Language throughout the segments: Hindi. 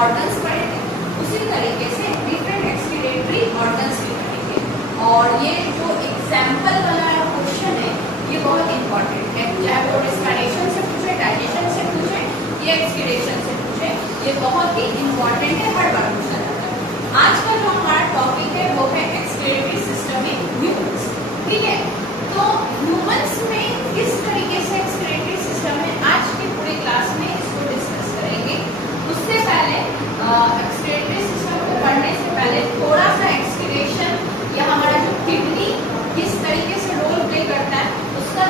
ऑर्गन्स पढ़ेंगे, उसी तरीके से डिफरेंट एक्सक्रीटरी ऑर्गन्स भी पढ़ेंगे। और ये जो एग्जाम्पल वाला क्वेश्चन है ये बहुत इंपॉर्टेंट है, चाहे वो रेस्पिरेशन से पूछे, डाइजेशन से पूछे, ये एक्सक्रीशन से पूछे, ये बहुत ही इंपॉर्टेंट है, हर बार पूछा जाता है। आज का जो हमारा टॉपिक है वो है एक्सक्रीटरी सिस्टम इन ह्यूमंस। ठीक है, तो ह्यूमंस में किस तरीके से एक्सक्रीटरी सिस्टम है आज की पूरी क्लास में इसको डिस्कस करेंगे। उससे पहले एक्सक्रीटरी सिस्टम को पढ़ने से पहले थोड़ा सा एक्सक्रीशन या हमारा जो किडनी किस तरीके से रोल प्ले करता है उसका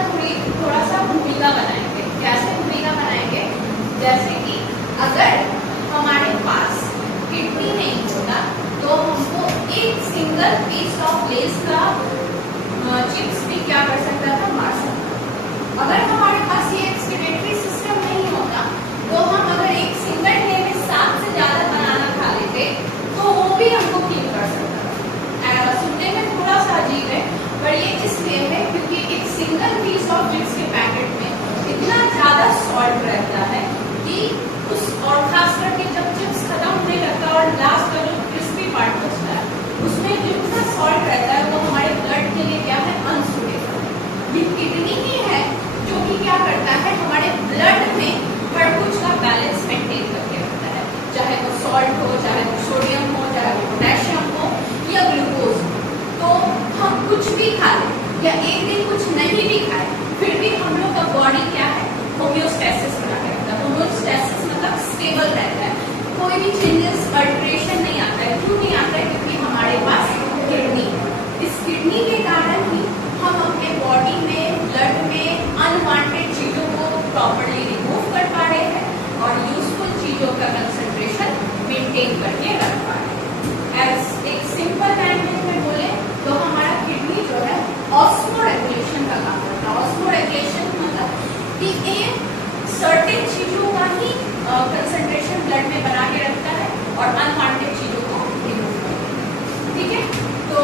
थोड़ा सा भूमिका बनाएंगे। कैसे भूमिका बनाएंगे? जैसे कि अगर हमारे पास किडनी नहीं होता तो हमको एक सिंगल पीस ऑफ लेस का चिप्स भी क्या कर सकता था, मार सकता। अगर हमारे पास ये एक्सक्रीटरी सिस्टम नहीं होता तो हम अगर एक सिंगल डे में 7 से ज्यादा बनाना खा लेते तो वो भी हमको किल कर सकता था। सुनने में थोड़ा सा अजीब है पर ये इसलिए है क्योंकि एक सिंगल पीस ऑफ चिप्स के पैकेट में इतना ज्यादा सॉल्ट रहता है कि उस, और खास करके जब चिप्स खत्म होने लगता है और लास्ट का जो क्रिस्पी पार्ट बचता है उसमें जितना सॉल्ट रहता है वो हमारे ब्लड के लिए क्या है, अनसूटेबल है। ये किडनी ही है जो कि क्या करता है, हमारे ब्लड में हर कुछ का बैलेंस मेंटेन करके रखता है, चाहे वो सॉल्ट हो, चाहे वो सोडियम हो, चाहे वो पोटेशियम हो या ग्लूकोज हो। तो हम कुछ भी खा लें या एक दिन कुछ नहीं भी खाए फिर भी हम लोग का बॉडी क्या है, होम्योस्टेसिस बना के रखता है। होम्योस्टेसिस मतलब स्टेबल रहता है, कोई भी चेंजेस अल्टरेशन नहीं आता है। क्यों नहीं आता है? क्योंकि हमारे पास किडनी है। इस किडनी के कारण ही हम अपने बॉडी में, ब्लड में अनवांटेड चीजों को प्रॉपर्ली रिमूव कर पा रहे हैं और यूजफुल चीजों का कंसंट्रेशन मेंटेन करके रख पा रहे हैं। एज एक सिंपल लैंग्वेज में बोले तो हमारा किडनी जो है ऑस्मोरेगुलेशन का काम करता है। ऑस्मोरेगुलेशन मतलब कि एक सर्टेन चीजों का ही कंसंट्रेशन ब्लड में बना के रखता है और अनवांटेड चीजों को रिमूव करता है। ठीक है, तो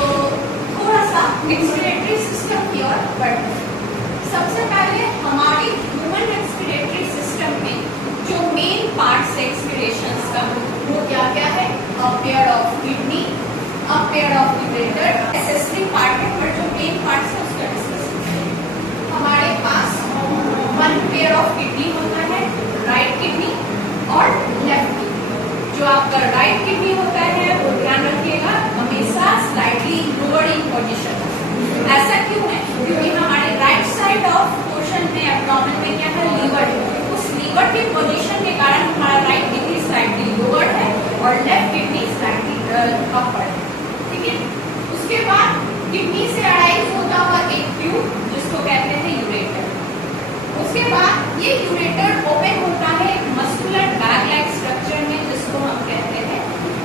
थोड़ा सा एक्सक्रीटरी सिस्टम की ओर बढ़ते हैं। सबसे पहले हमारी ह्यूमन एक्सक्रीटरी सिस्टम में जो मेन पार्ट्स है एक्सक्रीशंस का वो क्या क्या है? A pair of kidney, a pair of ureter, accessory part है पर जो मेन पार्ट्स है उसका डिस्कस करते हैं। हमारे पास 1 पेयर ऑफ किडनी होता है, राइट किडनी और लेफ्ट किडनी। जो आपका राइट किडनी होता है वो ध्यान रखिएगा हमेशा स्लाइटली लोअर इन पोजीशन। ऐसा क्यों है? क्योंकि हमारे राइट साइड ऑफ पोर्शन में एब्डोमेन में क्या है, लीवर है। उस लीवर के पोजीशन के कारण हमारा राइट किडनी स्लाइटली लोअर है और लेफ्ट किडनी स्लाइटली अपर है। ठीक है, उसके बाद किडनी से अराइज होता हुआ एक ट्यूब जिसको कहते हैं यूरेटर। उसके बाद ये यूरेटर ओपन होता है एक मस्कुलर बैग लाइक स्ट्रक्चर में जिसको हम कहते हैं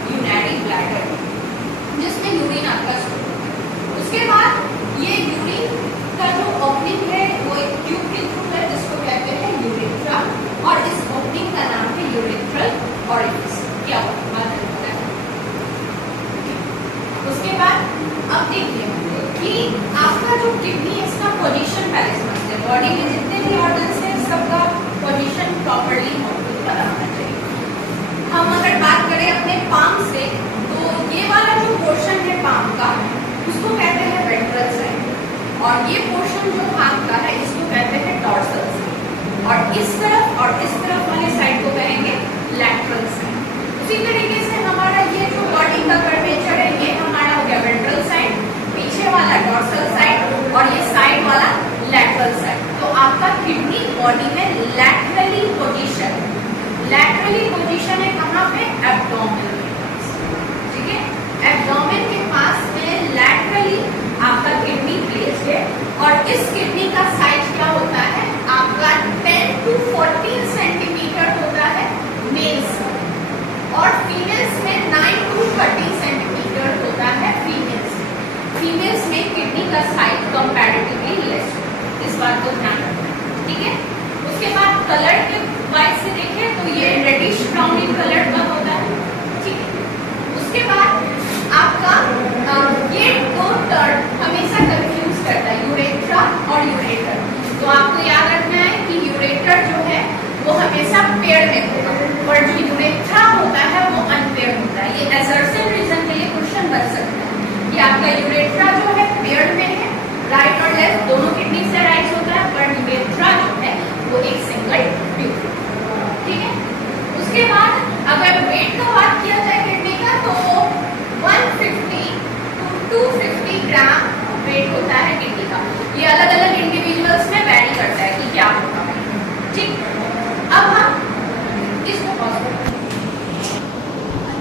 यूरिनरी ब्लैडर, जिसमें यूरिन आपका स्टोर होता है। उसके बाद ये यूरिन का जो ओपनिंग है वो एक ट्यूब के थ्रू है जिसको कहते हैं यूरेथ्रा और इस ओपनिंग का नाम है यूरेथ्रल ओरिफिस। क्या होता है? उसके बाद अब देखिए कि आपका जो किडनी है इसका पोजीशन पहले समझते हैं। बॉडी में जितने भी ऑर्गन्स हैं सबका पोजीशन प्रॉपर्ली मौजूद बनाना चाहिए। हम अगर बात करें अपने पाम से तो ये वाला जो पोर्शन है पाम का उसको कहते हैं वेंट्रल साइड और ये पोर्शन जो हाथ का है इसको कहते हैं डॉर्सल साइड और इस तरफ वाले साइड को कहेंगे लैटरल साइड। उसी तरीके से हमारा ये जो बॉडी का कर्वेचर है ये हमारा हो गया वेंट्रल साइड, पीछे वाला डॉर्सल साइड और ये साइड वाला लैटरल साइड। तो आपका किडनी बॉडी में लैटरली पोजीशन है कहाँ पे? एब्डोमेन के पास। ठीक है, एब्डोमेन के पास में लैटरली आपका किडनी प्लेस्ड है और इस किडनी का साइज क्या होता है आपका 10 to 14 सेंटीमीटर होता है मेल्स और फीमेल्स में 9 to 30 सेंटीमीटर होता है फीमेल्स में किडनी का साइज कंपैरेटिवली लेस होता है। इस बात को ध्यान रखना। ठीक है, उसके बाद कलर के वाइज से देखें तो ये रेडिश ब्राउनिश कलर का होता है। ठीक है, उसके बाद आपका ये दो टर्म हमेशा कंफ्यूज करता है, यूरेथ्रा और यूरेटर। तो आपको याद रखना है कि यूरेटर जो है वो हमेशा पेड़ में होगा और जो यूरेथ्रा होता है वो ठीक, अब हम इसको पॉज करते हैं।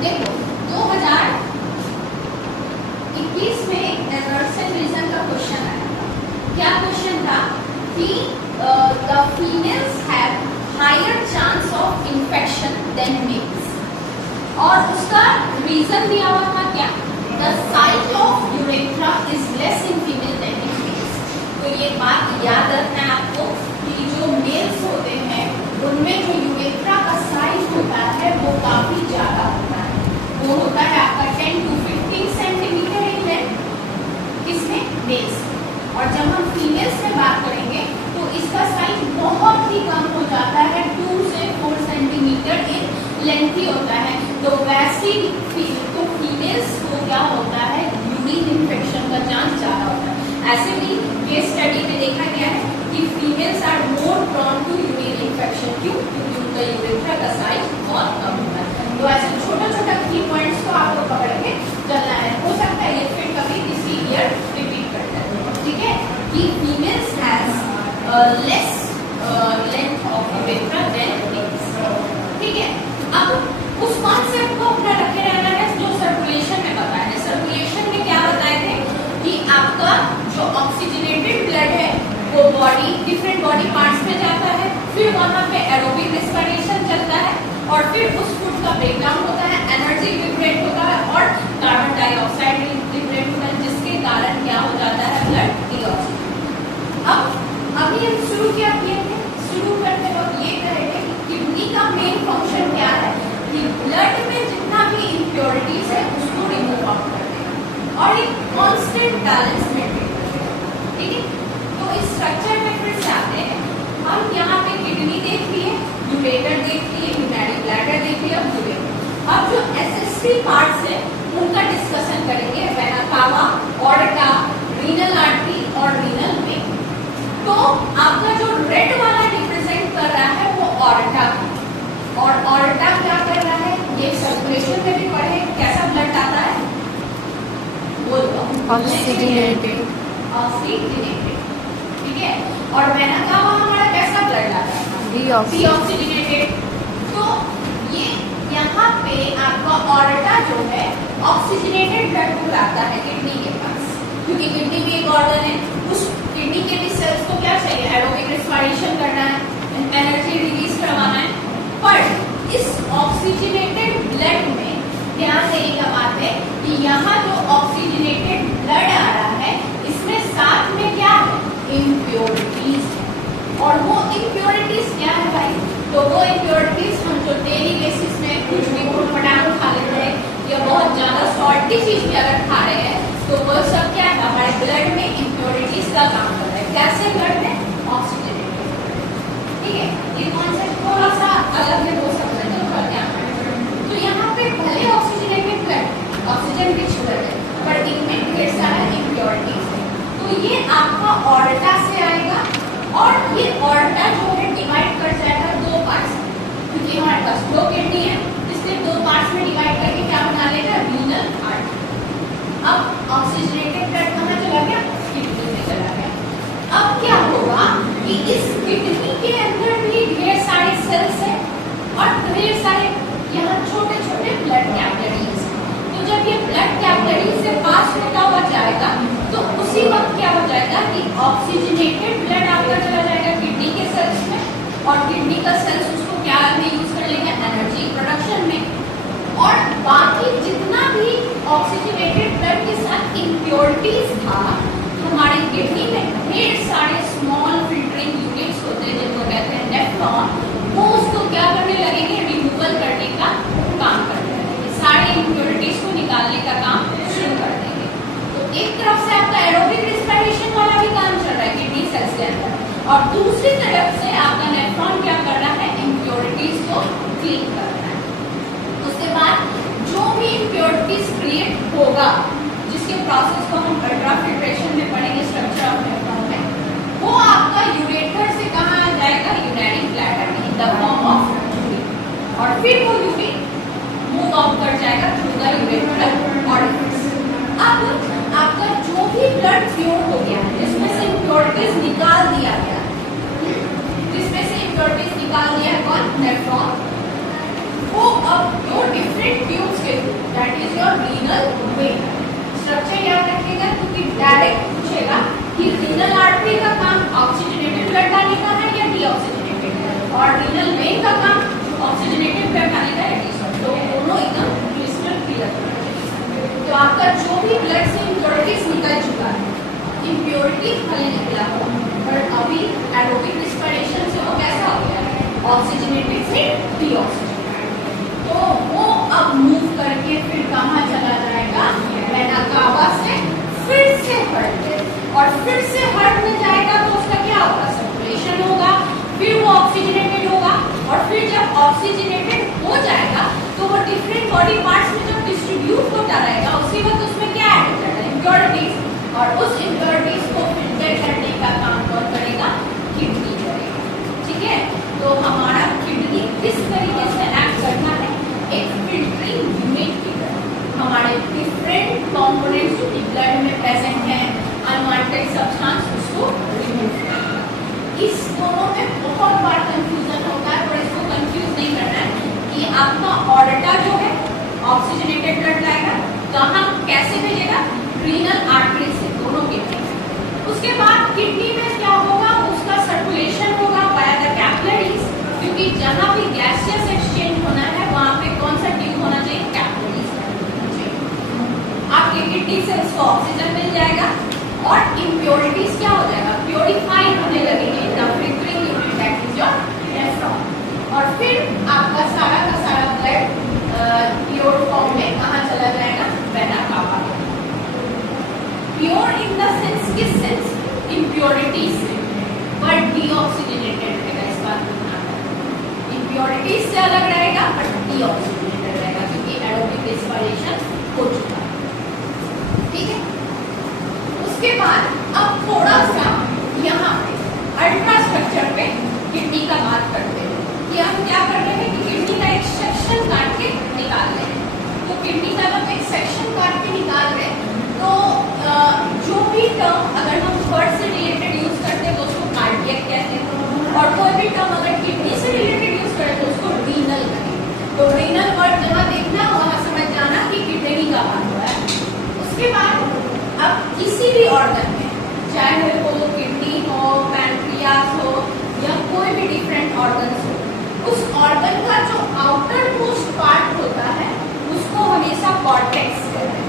देखो 2021 में एंडरसन रीजन का क्वेश्चन आया था। क्या क्वेश्चन था कि the females have higher chance of infection than males, और उसका रीजन दिया हुआ था क्या, the size of urethra is less in female than in males. तो ये बात याद रखना है आपको कि जो मेल्स होते हैं उनमें जो यूरेथ्रा का साइज होता है वो काफी ज्यादा होता है, वो होता है आपका 10 to 15 सेंटीमीटर इन लेंथ, किसमें, मेल्स। और जब हम फीमेल्स में बात करेंगे तो इसका साइज बहुत ही कम हो जाता है, 2 से 4 सेंटीमीटर इन लेंथ ही होता है। तो वैसी तो फीमेल्स को क्या होता है, यूरिन इन्फेक्शन का चांस ज्यादा होता है। ऐसे भी ये स्टडी में देखा गया है कि females are more prone to urine infection, क्यों, क्योंकि उनका यूरेथ्रा का साइज बहुत कम होता है। तो ऐसे छोटा छोटा की पॉइंट्स को आपको पकड़ के चलना है। हो सकता है ये फिर कभी किसी ईयर रिपीट करता है, ठीक है, कि females has less length of urethra than males, ठीक है। अब उस कॉन्सेप्ट को अपना रखे रहना है जो सर्कुलेशन में बताया है। सर्कुलेशन में क्या बताए थे कि आपका जो ऑक्सीजनेटेड ब्लड है वो बॉडी डिफरेंट बॉडी पार्ट्स में जाता है, फिर वहां पे एरोबिक रेस्पिरेशन चलता है, और फिर उस फूड का ब्रेकडाउन होता है, एनर्जी लिबरेट होता है और कार्बन डाइऑक्साइड लिबरेट होता है, जिसके कारण क्या हो जाता है, ब्लड डीऑक्सीजनेट। अब अभी हम शुरू क्या किए थे, शुरू करते वक्त ये कहे थे कि किडनी का मेन फंक्शन क्या है कि ब्लड में जितना भी इम्प्योरिटीज है उसको रिमूव आउट कर देगा और एक कांस्टेंट बैलेंस मेंटेन करेगा, ठीक है। तो इस स्ट्रक्चर में फिर से आते हैं हम, यहाँ पे किडनी देख लिए, यूरेटर देख लिए, यूरिनरी ब्लैडर देख लिया, यूरेटर। अब जो एसेसरी पार्ट्स है उनका डिस्कशन करेंगे, vena cava, aorta, renal artery और रीनल वेन। तो आपका जो रेड वाला रिप्रेजेंट कर रहा है वो ऑर्टा, और ऑर्टा क्या कर रहा है, ये सर्कुलेशन में भी पढ़े, कैसा ब्लड आता है, बोलो, ऑक्सीजनेटेड, ठीक है। और वेना कावा हमारा कैसा ब्लड आता है, डीऑक्सीजनेटेड। तो ये यहाँ पे आपका ऑर्टा जो है ऑक्सीजनेटेड ब्लड को लाता है किडनी के पास, क्योंकि किडनी भी एक ऑर्गन है, उस किडनी के भी सेल्स को क्या चाहिए, एरोबिक रेस्पिरेशन करना है, एनर्जी रिलीज करवाना है। पर इस ऑक्सीजनेटेड ब्लड में ध्यान देने का बात है कि यहाँ जो ऑक्सीजनेटेड ब्लड आ रहा है इसमें साथ में क्या है, इम्प्योरिटीज है। और वो इम्प्योरिटीज क्या है भाई, तो वो इम्प्योरिटीज हम जो डेली बेसिस में कुछ भी फटाफट खा लेते हैं या बहुत ज्यादा सॉल्टी चीज भी अगर खा रहे हैं तो वो सब क्या है, हमारे ब्लड में इम्प्योरिटीज का काम कर रहा है। कैसे ब्लड में, ऑक्सीजनेटेड, ठीक है। ये कॉन्सेप्ट थोड़ा सा अलग है, हो सकता है, थोड़ा ध्यान रखें। तो यहाँ पे भले oxygenated blood, oxygen rich blood है, पर इनमें ढेर सारा इम्प्योरिटीज है। तो ये आपका ऑर्टा से आएगा, और ये ऑर्टा जो है डिवाइड कर जाएगा 2 पार्ट्स, क्योंकि हमारे पास 2 किडनी है, इसलिए 2 पार्ट्स में डिवाइड करके क्या बना लेगा, रीनल आर्टरी। अब ऑक्सीजनेटेड ब्लड कहाँ चला गया, किडनी में चला गया। अब क्या होगा कि इस किडनी के अंदर भी ढेर सारे सेल्स हैं और ढेर सारे यहाँ छोटे छोटे ब्लड कैपिलरीज। तो जब ये ब्लड कैपिलरी से पास होता हुआ जाएगा तो उसी वक्त क्या हो जाएगा कि ऑक्सीजनेटेड ब्लड आपका चला जाएगा किडनी के सेल्स में, और किडनी का सेल्स उसको क्या में यूज कर लेगा, एनर्जी प्रोडक्शन में। और बाकी जितना भी ऑक्सीजनेटेड ब्लड के साथ इम्प्योरिटीज था हमारे किडनी में, ढेर सारे स्मॉल फिल्टरिंग यूनिट्स होते हैं जिनको कहते हैं नेफ्रॉन, वो उसको क्या करने लगेंगे, रिमूवल करने का काम करने लगेंगे, सारे इम्प्योरिटीज को निकालने का काम शुरू कर देंगे। तो एक तरफ से आपका एरोबिक रेस्पिरेशन वाला भी काम चल रहा है किडनी सेल्स के अंदर, और दूसरी तरफ से आपका नेफ्रॉन क्या कर रहा है, इम्प्योरिटीज को क्लीन कर रहा है। उसके बाद जो भी इम्प्योरिटीज क्रिएट होगा, जिसके प्रोसेस को हम अल्ट्राफिल्ट्रेशन में पढ़ेंगे स्ट्रक्चर ऑफ नेफ्रॉन में, वो आपका यूरेटर से कहाँ आ जाएगा, यूरिनरी ब्लैडर में in the form of urine, और फिर वो यूरिन मूव आउट कर जाएगा थ्रू द यूरेट्रल ऑरिफिस। अब आपका जो भी ब्लड प्योर हो गया, जिसमें से इम्प्योरिटीज निकाल दिया गया, जिसमें से इम्प्योरिटीज नेफ्रॉन वो अब दो डिफरेंट ट्यूब्स के through, that is your renal vein. Structure याद रखिएगा क्योंकि डायरेक्ट पूछेगा कि रीनल आर्टरी का काम ऑक्सीजनेटेड ब्लड लाने का है या डीऑक्सीजनेटेड, और रीनल वेन का काम ऑक्सीजनेटेड ब्लड लाने का है डीऑक्सीजनेटेड। तो दोनों एकदम क्रिस्टल क्लियर। तो आपका जो भी ब्लड से इम्प्योरिटीज निकल चुका है, इम्प्योरिटीज भले निकला हो पर अभी एरोबिक रिस्पिरेशन से वो कैसा हो गया है, ऑक्सीजनेटेड से डीऑक्सीजनेटेड। तो वो अब मूव करके फिर कहाँ चला जाएगा, वेना कावा से फिर से हर्ट, और फिर से हर्ट में जाएगा तो उसका क्या होगा, सर्कुलेशन होगा, फिर वो ऑक्सीजनेटेड होगा, और फिर जब ऑक्सीजनेटेड हो जाएगा तो वो डिफरेंट बॉडी पार्ट्स में जब डिस्ट्रीब्यूट होता रहेगा उसी वक्त उसमें क्या ऐड हो जाएगा, इम्प्योरिटीज, और उस इम्प्योरिटीज को फिल्टर करने का काम कौन करेगा, किडनी करेगा। ठीक है, तो हमारा किडनी किस तरीके से एक्ट करना है, एक फिल्टरिंग यूनिट की तरह हमारे डिफरेंट कंपोनेंट्स जो कि ब्लड में प्रेजेंट है, अनवांटेड सब्सटेंस, उसको रिमूव करेगा। इस दोनों में बहुत बार कंफ्यूजन होता है, और इसको कंफ्यूज नहीं करना है कि आपका ऑर्टा जो है ऑक्सीजनेटेड ब्लड लाएगा, कहाँ कैसे भेजेगा, रीनल आर्टरी से, दोनों के बीच। उसके बाद किडनी में क्या होगा, उसका सर्कुलेशन होगा बाय द कैपिलरीज, क्योंकि जहाँ भी गैसियस एक्सचेंज होना है वहाँ पे कौन सा ट्यूब होना चाहिए, कैपिलरीज। आपके किडनी से उसको ऑक्सीजन मिल जाएगा और इम्प्योरिटीज क्या हो जाएगा, प्योरीफाई होने लगेंगे the filtering unit, that is your nephron. और फिर आपका सारा का सारा ब्लड प्योर फॉर्म में कहाँ चला जाएगा, vena cava. Pure in the sense, किस सेंस, इम्प्योरिटीज से, पर डीऑक्सीजनेटेड रहेगा, इस बात को ध्यान रखना। इम्प्योरिटीज से अलग रहेगा पर डीऑक्सीजनेटेड रहेगा क्योंकि एरोबिक रेस्पिरेशन हो चुका है। ठीक है, उसके बाद अब थोड़ा सा यहाँ पे अल्ट्रा स्ट्रक्चर पे किडनी का बात करते हैं कि हम क्या कर रहे हैं कि किडनी का एक सेक्शन काट के निकाल रहे हैं। तो किडनी का जब एक सेक्शन काट के निकाल रहे हैं तो जो भी टर्म अगर हम बर्ड से रिलेटेड यूज करते हैं तो उसको कार्डियक कहते हैं, और कोई भी टर्म अगर किडनी से रिलेटेड यूज करें तो उसको रीनल कहेंगे। तो रीनल वर्ड जहाँ देखना वहाँ समझ जाना कि किडनी का बात हो रहा है। उसके बाद अब किसी भी ऑर्गन में, चाहे वो किडनी हो, पैनक्रियास हो, या कोई भी डिफरेंट ऑर्गन हो, उस ऑर्गन का जो आउटर मोस्ट पार्ट होता है उसको हमेशा कॉर्टेक्स कहते हैं,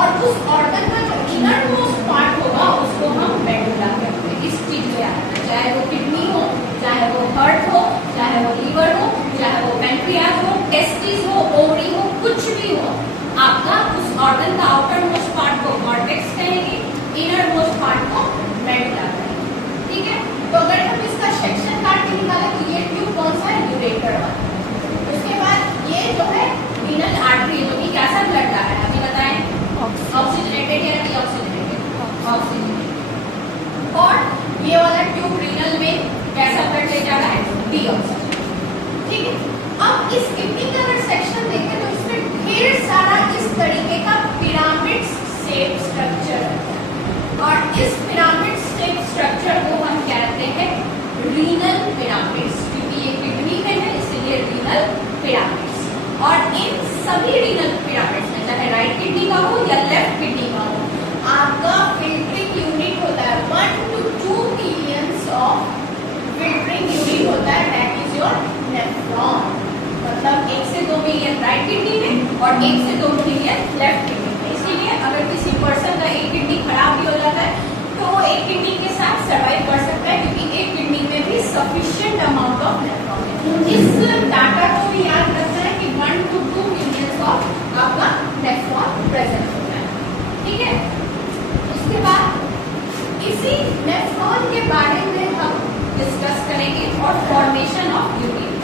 और उस ऑर्गन का जो इनर मोस्ट पार्ट होगा उसको हम मेडुला कहते हैं। इस चीज में आता है, चाहे वो किडनी हो, चाहे वो हार्ट हो, चाहे वो लीवर हो, चाहे वो पैनक्रियास हो, टेस्टिस हो, ओवरी हो, कुछ भी हो, आपका उस ऑर्गन का आउटर मोस्ट पार्ट को कॉर्टेक्स कहेंगे, इनर मोस्ट पार्ट को मेडुला कहेंगे। ठीक है, तो अगर हम इसका सेक्शन काट के निकालें तो ये ट्यूब कौन सा है, यूरेटर वाला। उसके बाद ये जो है रीनल आर्टरी, जो कि कैसा ब्लड ला रहा है अभी बताएं, ऑक्सीजनेटेड या डीऑक्सीजनेटेड, ऑक्सीजनेटेड। और ये वाला ट्यूब रीनल में कैसा ब्लड ले जा रहा है, डीऑक्सीजनेटेड। ठीक है, अब इस किडनी का अगर सेक्शन देखें तो इसमें ढेर सारा इस तरीके का पिरामिड शेप स्ट्रक्चर है, और इस पिरामिड शेप स्ट्रक्चर को हम कहते हैं रीनल पिरामिड्स, क्योंकि ये किडनी में है इसलिए रीनल पिरामिड्स। और इन सभी रीनल पिरामिड्स में, चाहे राइट किडनी का हो या लेफ्ट किडनी का हो, आपका फिल्टरिंग यूनिट होता है 1 to 2 millions of filtering unit होता है, दैट इज योर नेफ्रॉन। मतलब 1 से 2 मिलियन राइट किडनी में और 1 से 2 मिलियन लेफ्ट किडनी में। इसीलिए अगर किसी पर्सन का एक किडनी खराब भी हो जाता है तो वो एक किडनी के साथ सर्वाइव कर सकता है, क्योंकि एक किडनी में भी सफिशिएंट अमाउंट ऑफ नेफ्रॉन है। इस डाटा को भी याद रखना है कि 1 to 2 मिलियन ऑफ आपका नेफ्रॉन प्रेजेंट होता है। ठीक है, उसके बाद इसी नेफ्रॉन के बारे में हम डिस्कस करेंगे और फॉर्मेशन ऑफ यूरिन।